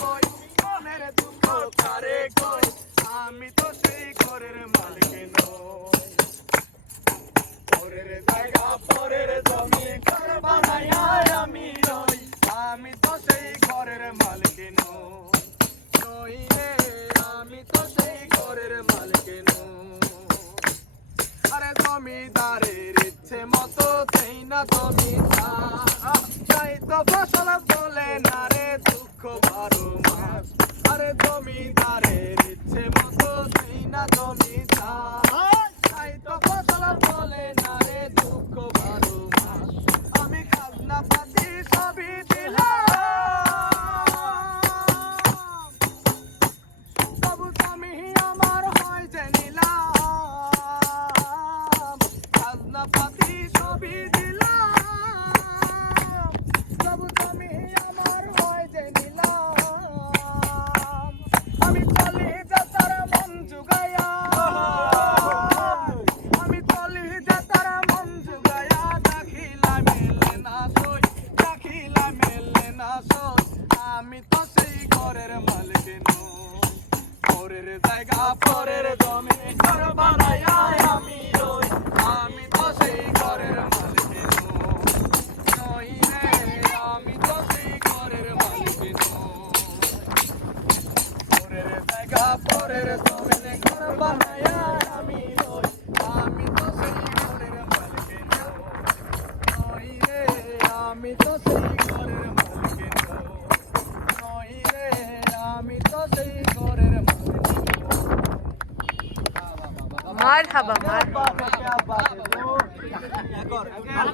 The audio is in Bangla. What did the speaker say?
কই মনের দুঃখ কারে কই আমি তো সেই ঘরের মালিক নই পরের জায়গা পরের জমি ঘর বানাইয়া আমি রই আমি তো সেই ঘরের মালিক নই রে আমি তো সেই ঘরের মালিক নই আরে জমিদারের ইচ্ছে মতো দেই না জমি তাই তো ফসল বলে না রে দুঃখ 12 মাস আরে জমিদারের ইচ্ছে মতো দেই না জমি তাই তো ফসল বলে না রে দুঃখ 12 মাস আমি খাজনা পাতি সবই দিলাম তবু জমি আমার হয় যে নিলাম খাজনা পাতি সবই দিলাম তবু জমি আমার হয় যে নিলাম আমি চলি যাতার মন জুগাইয়া আমি চলি যাতার মন জুগাইয়া দেখিলা মেলে না সই দেখিলা মেলে না সই আমি তো সেই ঘরের মালিক নই পরের জায়গা পরের জমি ঘর বানাইয়া আমি রই আমি তো সেই ঘরের মালিক নই রে আমি তো সেই ঘরের মালিক নই পরের জায়গা পরের জমি ঘর বানাইয়া আমি রই আমি তো সেই ঘরের মালিক নই রে আমি তো সেই ঘরের মালিক নই রে আমি তো সেই ঘরের মালিক মারহাবা क्या बात है क्या बात है